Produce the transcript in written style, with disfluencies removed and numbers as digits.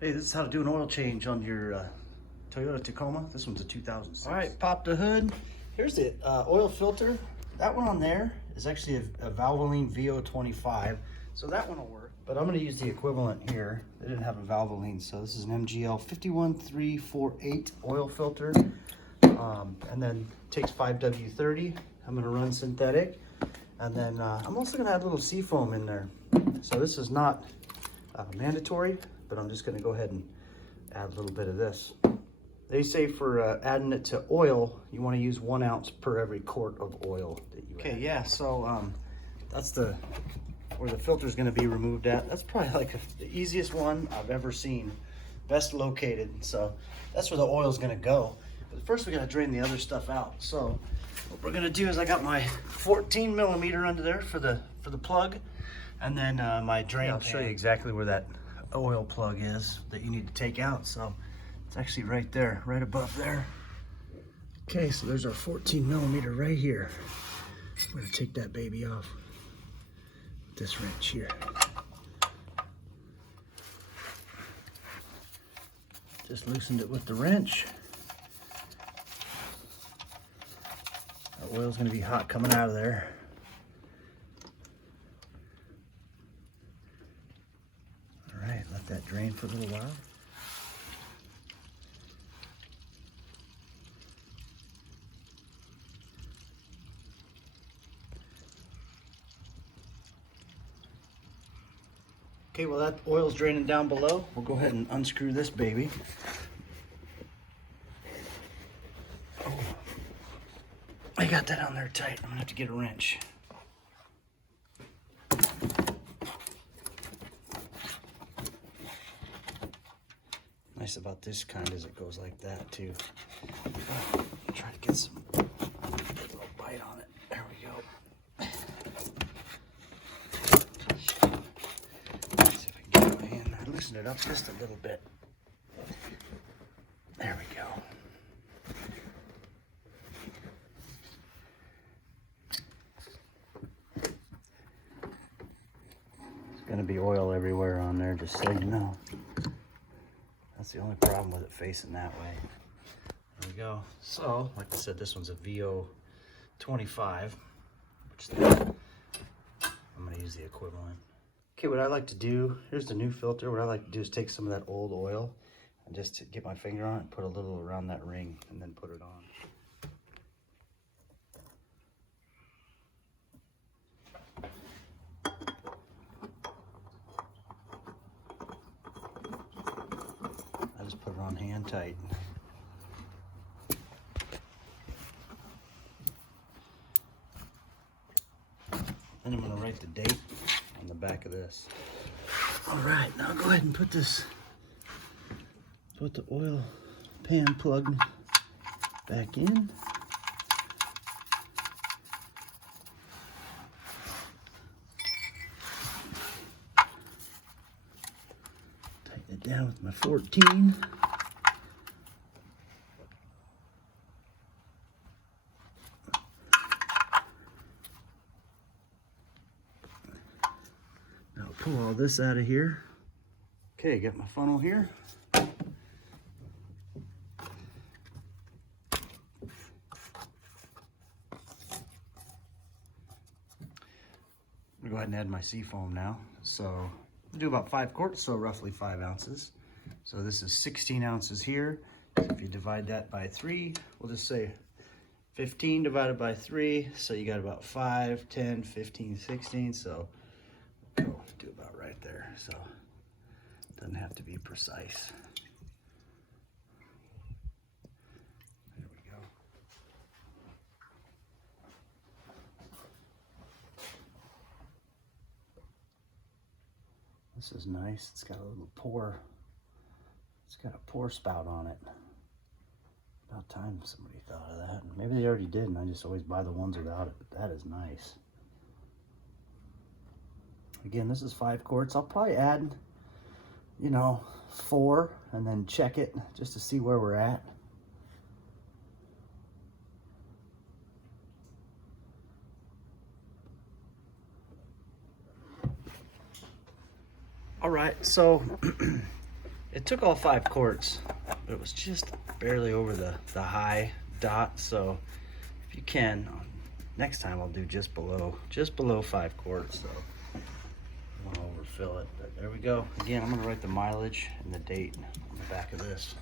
Hey, this is how to do an oil change on your Toyota Tacoma. This one's a 2006. All right, pop the hood. Here's the oil filter. That one on there is actually a Valvoline VO25, so that one will work. But I'm going to use the equivalent here. They didn't have a Valvoline, so this is an MGL 51348 oil filter, and then takes 5W30. I'm going to run synthetic, and then I'm also going to add a little seafoam in there. So this is not mandatory, but I'm just going to go ahead and add a little bit of this. They say for adding it to oil, you want to use 1 ounce per every quart of oil that you add. Yeah, so that's where the filter is going to be removed at. That's probably like the easiest one I've ever seen, best located. So that's where the oil is going to go. But first we got to drain the other stuff out. So what we're going to do is I got my 14 millimeter under there for the plug, and then my drain. I'll show you exactly where that oil plug is that you need to take out. So it's actually right there, right above there. Okay, so there's our 14 millimeter right here. We're gonna take that baby off with this wrench here. Just loosened it with the wrench. Our oil's gonna be hot coming out of there. All right, let that drain for a little while. Okay, well that oil's draining down below. We'll go ahead and unscrew this baby. Oh, I got that on there tight. I'm gonna have to get a wrench. Nice about this kind is it goes like that too. Try to get some little bite on it. There we go. Loosen it up just a little bit. There we go. There's gonna be oil everywhere on there, just so you know. That's the only problem with it facing that way. There we go. So, like I said, this one's a VO25, which is I'm gonna use the equivalent. Okay, what I like to do, here's the new filter. What I like to do is take some of that old oil and just get my finger on it and put a little around that ring and then put it on. I just put it on hand tight. Then I'm gonna write the date on the back of this. All right, now go ahead and put the oil pan plug back in. Tighten it down with my 14. Pull all this out of here. Okay, got my funnel here. I'm gonna go ahead and add my seafoam now. So I'll do about 5 quarts, so roughly 5 ounces. So this is 16 ounces here. So if you divide that by 3, we'll just say 15 divided by 3. So you got about 5, 10, 15, 16. So go do about right there, so it doesn't have to be precise. There we go. This is nice. It's got a little pour. It's got a pour spout on it. About time somebody thought of that. Maybe they already did, and I just always buy the ones without it, but that is nice. Again, this is 5 quarts. I'll probably add, 4 and then check it just to see where we're at. All right, so It took all 5 quarts, but it was just barely over the high dot. So if you can, next time I'll do just below 5 quarts. So I don't want to overfill it, but there we go. Again, I'm gonna write the mileage and the date on the back of this.